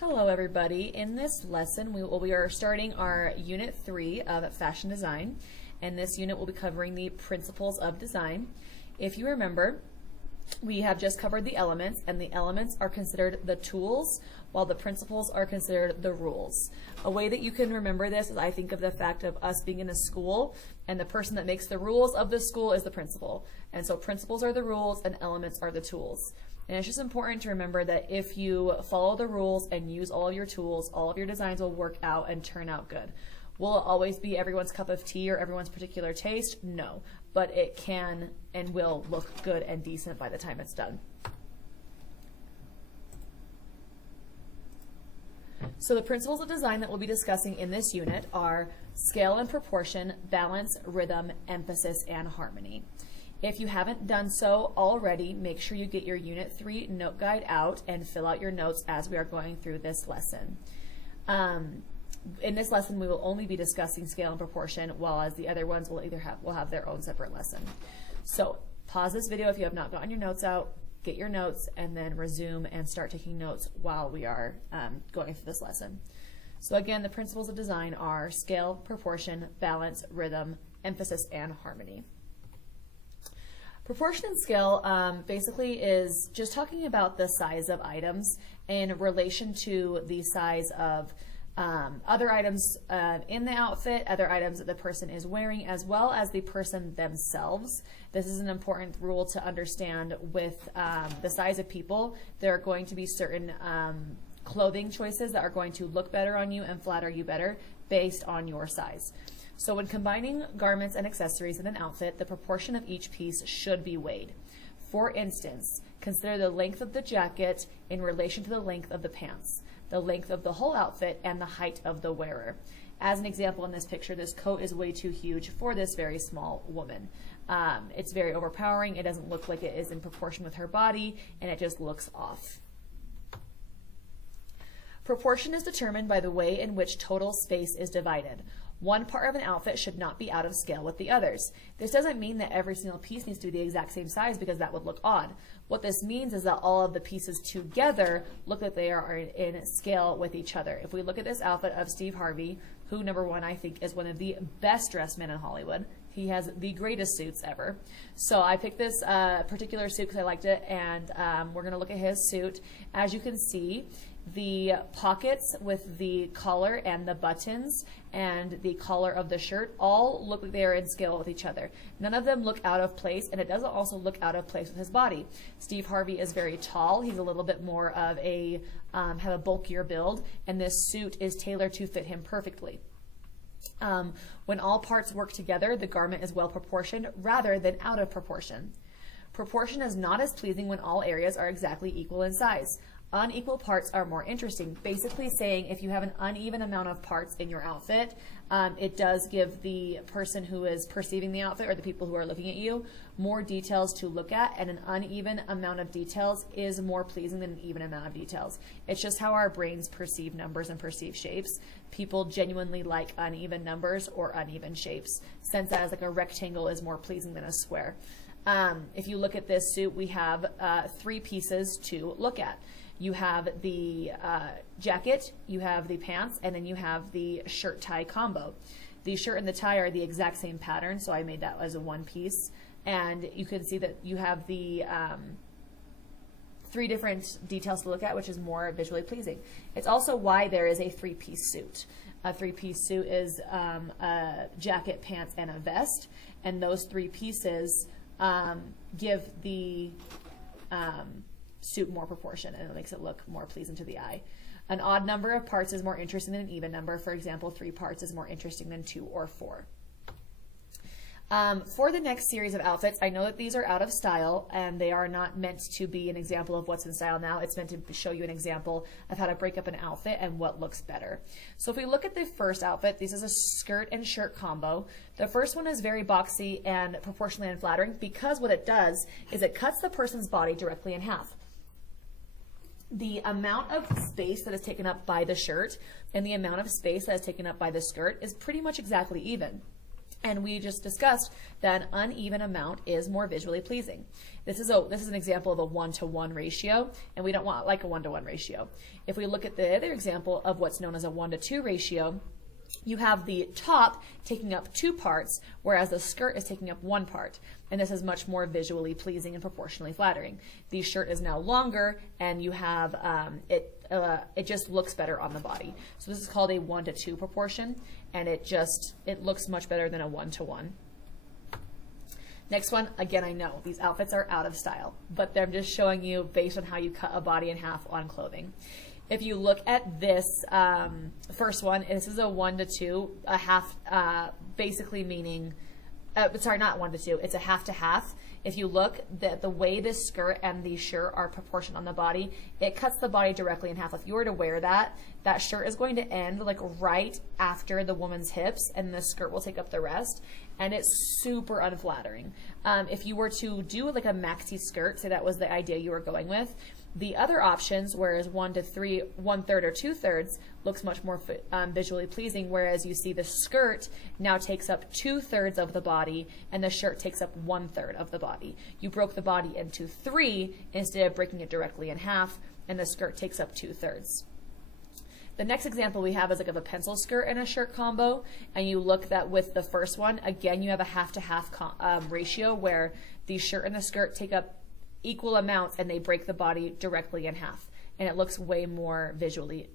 Hello everybody. In this lesson we are starting our Unit 3 of Fashion Design, and this unit will be covering the principles of design. If you remember, we have just covered the elements, and the elements are considered the tools while the principles are considered the rules. A way that you can remember this is I think of the fact of us being in a school, and the person that makes the rules of the school is the principal. And so principles are the rules and elements are the tools. And it's just important to remember that if you follow the rules and use all of your tools, all of your designs will work out and turn out good. Will it always be everyone's cup of tea or everyone's particular taste? No, but it can and will look good and decent by the time it's done. So the principles of design that we'll be discussing in this unit are scale and proportion, balance, rhythm, emphasis, and harmony. If you haven't done so already, make sure you get your Unit 3 note guide out and fill out your notes as we are going through this lesson. In this lesson, we will only be discussing scale and proportion, while as the other ones will have their own separate lesson. So pause this video if you have not gotten your notes out, get your notes, and then resume and start taking notes while we are going through this lesson. So again, the principles of design are scale, proportion, balance, rhythm, emphasis, and harmony. Proportion and scale basically is just talking about the size of items in relation to the size of other items in the outfit, other items that the person is wearing, as well as the person themselves. This is an important rule to understand with the size of people. There are going to be certain clothing choices that are going to look better on you and flatter you better based on your size. So when combining garments and accessories in an outfit, the proportion of each piece should be weighed. For instance, consider the length of the jacket in relation to the length of the pants, the length of the whole outfit, and the height of the wearer. As an example in this picture, this coat is way too huge for this very small woman. It's very overpowering. It doesn't look like it is in proportion with her body, and it just looks off. Proportion is determined by the way in which total space is divided. One part of an outfit should not be out of scale with the others. This doesn't mean that every single piece needs to be the exact same size, because that would look odd. What this means is that all of the pieces together look like they are in scale with each other. If we look at this outfit of Steve Harvey, who, number one, I think is one of the best dressed men in Hollywood. He has the greatest suits ever. So I picked this particular suit because I liked it, and we're going to look at his suit. As you can see, the pockets with the collar and the buttons and the collar of the shirt all look like they are in scale with each other. None of them look out of place, and it doesn't also look out of place with his body. Steve Harvey is very tall. He's a little bit more of a, have a bulkier build, and this suit is tailored to fit him perfectly. When all parts work together, the garment is well proportioned rather than out of proportion. Proportion is not as pleasing when all areas are exactly equal in size. Unequal parts are more interesting, basically saying if you have an uneven amount of parts in your outfit, it does give the person who is perceiving the outfit or the people who are looking at you more details to look at, and an uneven amount of details is more pleasing than an even amount of details. It's just how our brains perceive numbers and perceive shapes. People genuinely like uneven numbers or uneven shapes, since as like a rectangle is more pleasing than a square. If you look at this suit, we have 3 pieces to look at. You have the jacket, you have the pants, and then you have the shirt-tie combo. The shirt and the tie are the exact same pattern, so I made that as a one piece. And you can see that you have the 3 different details to look at, which is more visually pleasing. It's also why there is a 3-piece suit. A 3-piece suit is a jacket, pants, and a vest, and those 3 pieces give the suit more proportion, and it makes it look more pleasing to the eye. An odd number of parts is more interesting than an even number. For example, 3 parts is more interesting than 2 or 4. For the next series of outfits, I know that these are out of style, and they are not meant to be an example of what's in style now. It's meant to show you an example of how to break up an outfit and what looks better. So if we look at the first outfit, this is a skirt and shirt combo. The first one is very boxy and proportionally unflattering, because what it does is it cuts the person's body directly in half. The amount of space that is taken up by the shirt and the amount of space that is taken up by the skirt is pretty much exactly even. And we just discussed that an uneven amount is more visually pleasing. This is an example of a 1-to-1 ratio, and we don't want like a 1-to-1 ratio. If we look at the other example of what's known as a 1-to-2 ratio, you have the top taking up 2 parts, whereas the skirt is taking up 1 part. And this is much more visually pleasing and proportionally flattering. The shirt is now longer, and you have it just looks better on the body. So this is called a 1-to-2 proportion, and it looks much better than a 1-to-1. Next one, again, I know these outfits are out of style, but they're just showing you based on how you cut a body in half on clothing. If you look at this first one, this is a 1-to-2, a half, basically meaning, sorry, not 1-to-2, it's a half to half. If you look, the way this skirt and the shirt are proportioned on the body, it cuts the body directly in half. If you were to wear that shirt is going to end like right after the woman's hips, and the skirt will take up the rest, and it's super unflattering. If you were to do like a maxi skirt, say that was the idea you were going with, the other options, whereas 1-to-3, 1/3 or 2/3, looks much more visually pleasing, whereas you see the skirt now takes up 2/3 of the body and the shirt takes up 1/3 of the body. You broke the body into 3 instead of breaking it directly in half, and the skirt takes up 2/3. The next example we have is like of a pencil skirt and a shirt combo, and you look that with the first one, again, you have a half-to-half ratio where the shirt and the skirt take up equal amounts and they break the body directly in half, and it looks way more visually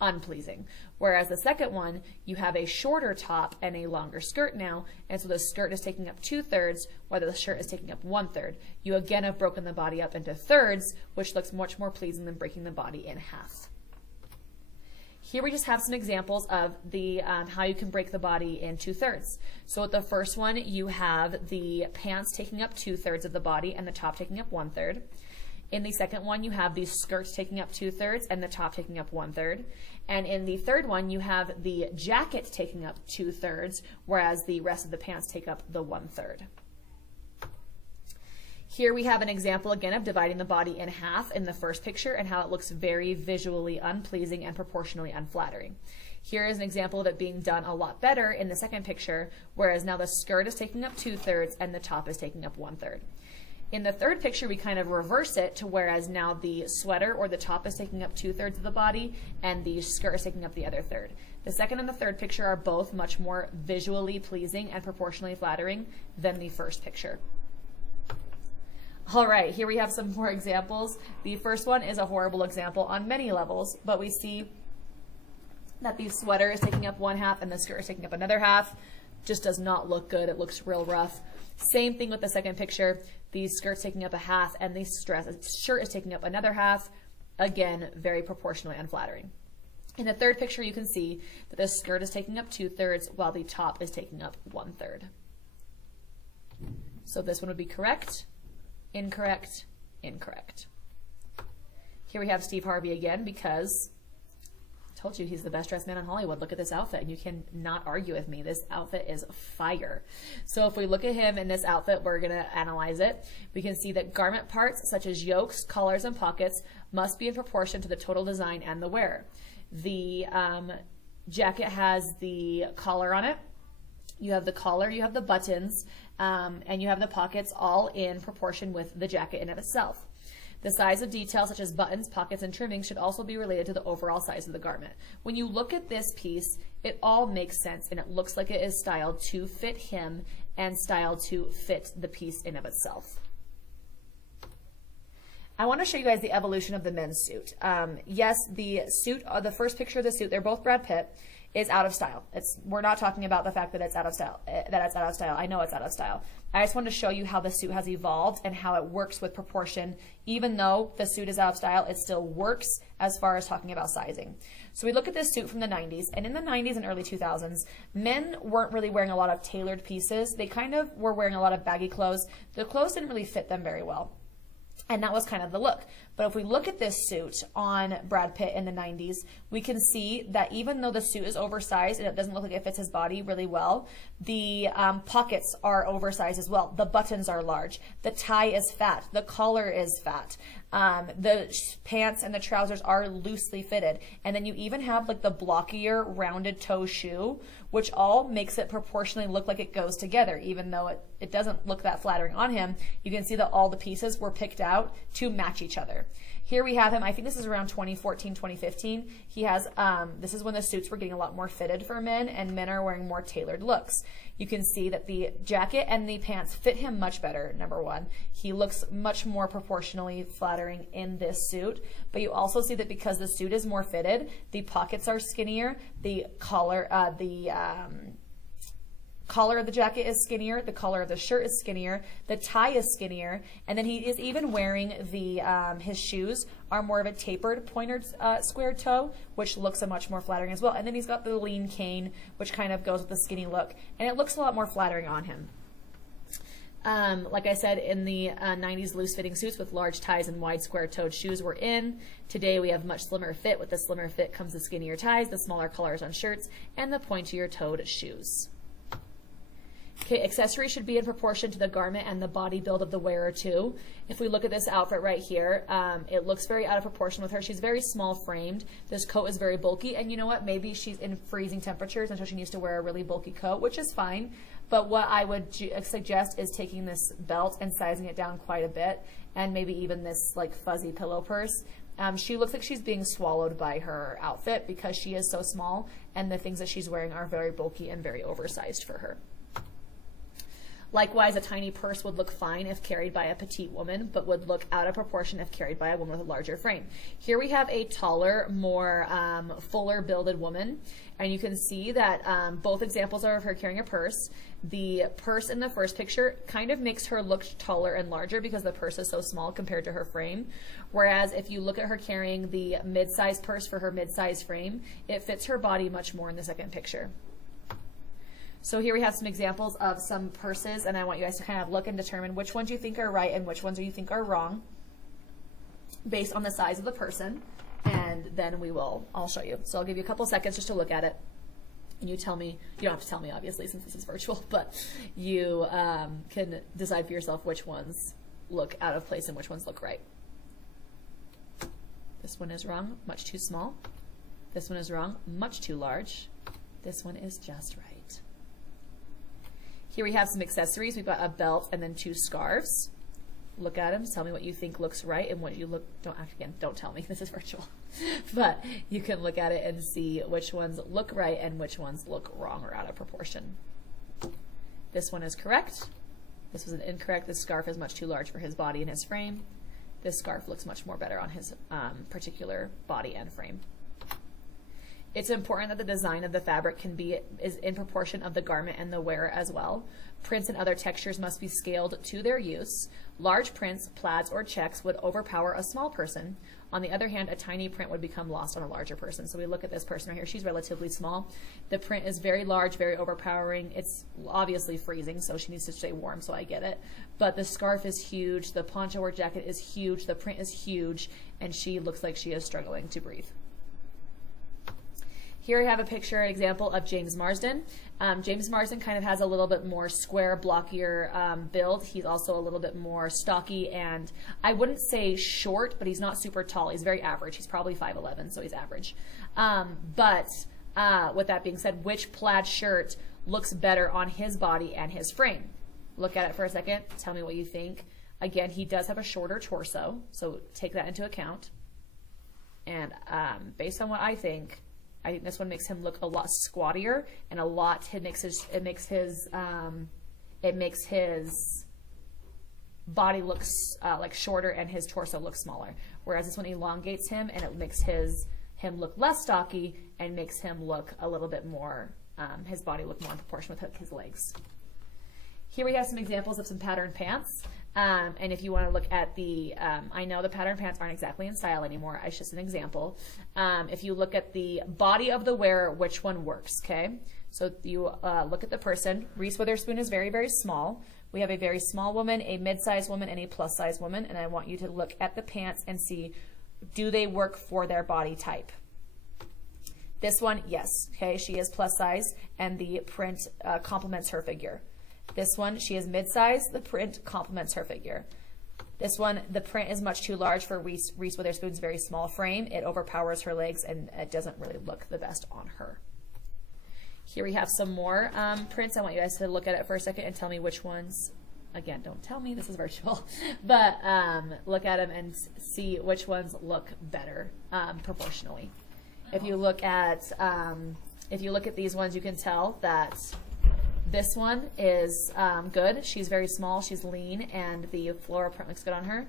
unpleasing. Whereas the second one, you have a shorter top and a longer skirt now, and so the skirt is taking up 2/3 while the shirt is taking up 1/3. You again have broken the body up into thirds, which looks much more pleasing than breaking the body in half. Here we just have some examples of the how you can break the body in 2/3. So with the first one, you have the pants taking up 2/3 of the body and the top taking up 1/3. In the second one, you have the skirt taking up 2/3 and the top taking up 1/3. And in the third one, you have the jacket taking up 2/3, whereas the rest of the pants take up the 1/3. Here we have an example again of dividing the body in half in the first picture and how it looks very visually unpleasing and proportionally unflattering. Here is an example of it being done a lot better in the second picture, whereas now the skirt is taking up 2/3 and the top is taking up 1/3. In the third picture, we kind of reverse it to whereas now the sweater or the top is taking up 2/3 of the body and the skirt is taking up the other third. The second and the third picture are both much more visually pleasing and proportionally flattering than the first picture. All right, here we have some more examples. The first one is a horrible example on many levels, but we see that the sweater is taking up 1/2 and the skirt is taking up another half. Just does not look good. It looks real rough. Same thing with the second picture. The skirt's taking up a half and the shirt is taking up another half. Again, very proportionally unflattering. In the third picture, you can see that the skirt is taking up 2/3 while the top is taking up 1/3. So this one would be correct. Incorrect, incorrect. Here we have Steve Harvey again because I told you he's the best dressed man in Hollywood. Look at this outfit, and you cannot argue with me. This outfit is fire. So if we look at him in this outfit, we're going to analyze it. We can see that garment parts such as yokes, collars, and pockets must be in proportion to the total design and the wearer. The jacket has the collar on it. You have the collar, you have the buttons, and you have the pockets all in proportion with the jacket in of itself. The size of details such as buttons, pockets, and trimmings should also be related to the overall size of the garment. When you look at this piece, it all makes sense, and it looks like it is styled to fit him and styled to fit the piece in of itself. I want to show you guys the evolution of the men's suit. Yes, the suit, the first picture of the suit, they're both Brad Pitt, is out of style. We're not talking about the fact that it's out of style. I know it's out of style. I just want to show you how the suit has evolved and how it works with proportion. Even though the suit is out of style, it still works as far as talking about sizing. So we look at this suit from the 90s, and in the 90s and early 2000s, men weren't really wearing a lot of tailored pieces. They kind of were wearing a lot of baggy clothes. The clothes didn't really fit them very well. And that was kind of the look. But if we look at this suit on Brad Pitt in the 90s, we can see that even though the suit is oversized and it doesn't look like it fits his body really well, the pockets are oversized as well. The buttons are large. The tie is fat. The collar is fat. The pants and the trousers are loosely fitted. And then you even have like the blockier rounded toe shoe, which all makes it proportionally look like it goes together. Even though it doesn't look that flattering on him, you can see that all the pieces were picked out to match each other. Here we have him, I think this is around 2014, 2015. He has, this is when the suits were getting a lot more fitted for men and men are wearing more tailored looks. You can see that the jacket and the pants fit him much better, number one. He looks much more proportionally flattering in this suit, but you also see that because the suit is more fitted, the pockets are skinnier, the collar of the jacket is skinnier, the collar of the shirt is skinnier, the tie is skinnier, and then he is even wearing the his shoes are more of a tapered pointed square toe, which looks a much more flattering as well. And then he's got the lean cane, which kind of goes with the skinny look, and it looks a lot more flattering on him. Like I said, in the 90s, loose-fitting suits with large ties and wide square-toed shoes were in. Today, we have much slimmer fit. With the slimmer fit comes the skinnier ties, the smaller collars on shirts, and the pointier-toed shoes. Okay, accessories should be in proportion to the garment and the body build of the wearer too. If we look at this outfit right here, it looks very out of proportion with her. She's very small framed. This coat is very bulky, and you know what? Maybe she's in freezing temperatures and so she needs to wear a really bulky coat, which is fine. But what I would suggest is taking this belt and sizing it down quite a bit, and maybe even this like fuzzy pillow purse. She looks like she's being swallowed by her outfit because she is so small, and the things that she's wearing are very bulky and very oversized for her. Likewise, a tiny purse would look fine if carried by a petite woman, but would look out of proportion if carried by a woman with a larger frame. Here we have a taller, more fuller builded woman, and you can see that both examples are of her carrying a purse. The purse in the first picture kind of makes her look taller and larger because the purse is so small compared to her frame. Whereas if you look at her carrying the mid-size purse for her mid-size frame, it fits her body much more in the second picture. So here we have some examples of some purses, and I want you guys to kind of look and determine which ones you think are right and which ones you think are wrong based on the size of the person, and then I'll show you. So I'll give you a couple seconds just to look at it, and you tell me. You don't have to tell me, obviously, since this is virtual, but you can decide for yourself which ones look out of place and which ones look right. This one is wrong, much too small. This one is wrong, much too large. This one is just right. Here we have some accessories. We've got a belt and then two scarves. Look at them. Tell me what you think looks right and what you look. Don't tell me. This is virtual. But you can look at it and see which ones look right and which ones look wrong or out of proportion. This one is correct. This was an incorrect. This scarf is much too large for his body and his frame. This scarf looks much more better on his particular body and frame. It's important that the design of the fabric is in proportion of the garment and the wearer as well. Prints and other textures must be scaled to their use. Large prints, plaids, or checks would overpower a small person. On the other hand, a tiny print would become lost on a larger person. So we look at this person right here. She's relatively small. The print is very large, very overpowering. It's obviously freezing, so she needs to stay warm, so I get it. But the scarf is huge. The poncho or jacket is huge. The print is huge, and she looks like she is struggling to breathe. Here I have a picture, an example of James Marsden. James Marsden kind of has a little bit more square, blockier build. He's also a little bit more stocky, and I wouldn't say short, but he's not super tall. He's very average. He's probably 5'11", so he's average. But with that being said, which plaid shirt looks better on his body and his frame? Look at it for a second. Tell me what you think. Again, he does have a shorter torso, so take that into account. And based on what I think this one makes him look a lot squattier and it makes his body look like shorter and his torso looks smaller. Whereas this one elongates him and it makes him look less stocky and makes him look a little bit more, his body look more in proportion with his legs. Here we have some examples of some patterned pants. And if you want to look at the, I know the pattern pants aren't exactly in style anymore. It's just an example. If you look at the body of the wearer, which one works, okay? So you look at the person. Reese Witherspoon is very, very small. We have a very small woman, a mid-sized woman, and a plus-size woman, and I want you to look at the pants and see, do they work for their body type? This one, yes, okay, she is plus size, and the print complements her figure. This one, she is mid-size, the print complements her figure. This one, the print is much too large for Reese Witherspoon's very small frame. It overpowers her legs, and it doesn't really look the best on her. Here we have some more prints. I want you guys to look at it for a second and tell me which ones. Again, don't tell me, this is virtual, but look at them and see which ones look better proportionally. If you look at these ones, you can tell that this one is good. She's very small, she's lean, and the floral print looks good on her.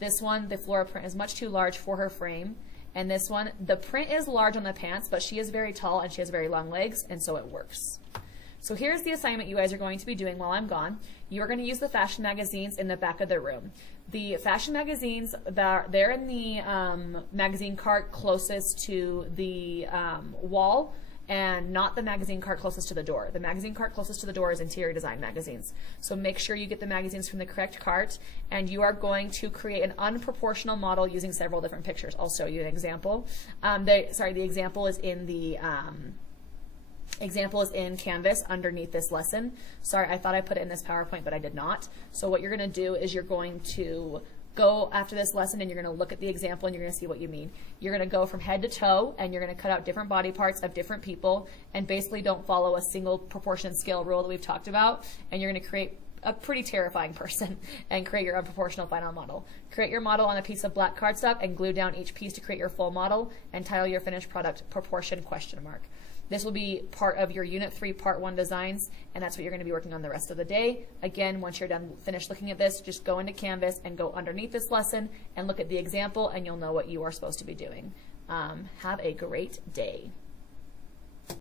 This one, the floral print is much too large for her frame. And this one, the print is large on the pants, but she is very tall and she has very long legs, and so it works. So here's the assignment you guys are going to be doing while I'm gone. You are going to use the fashion magazines in the back of the room. The fashion magazines, they're in the magazine cart closest to the wall, and not the magazine cart closest to the door. The magazine cart closest to the door is interior design magazines. So make sure you get the magazines from the correct cart, and you are going to create an unproportional model using several different pictures. I'll show you an example. The example is in the Canvas underneath this lesson. Sorry, I thought I put it in this PowerPoint, but I did not. So what you're going to do is you're going to go after this lesson and you're going to look at the example and you're going to see what you mean. You're going to go from head to toe and you're going to cut out different body parts of different people and basically don't follow a single proportion scale rule that we've talked about, and you're going to create a pretty terrifying person and create your unproportional final model. Create your model on a piece of black cardstock and glue down each piece to create your full model and title your finished product proportion ? This will be part of your Unit 3 Part 1 designs, and that's what you're going to be working on the rest of the day. Again, once you're done, finished looking at this, just go into Canvas and go underneath this lesson and look at the example, and you'll know what you are supposed to be doing. Have a great day.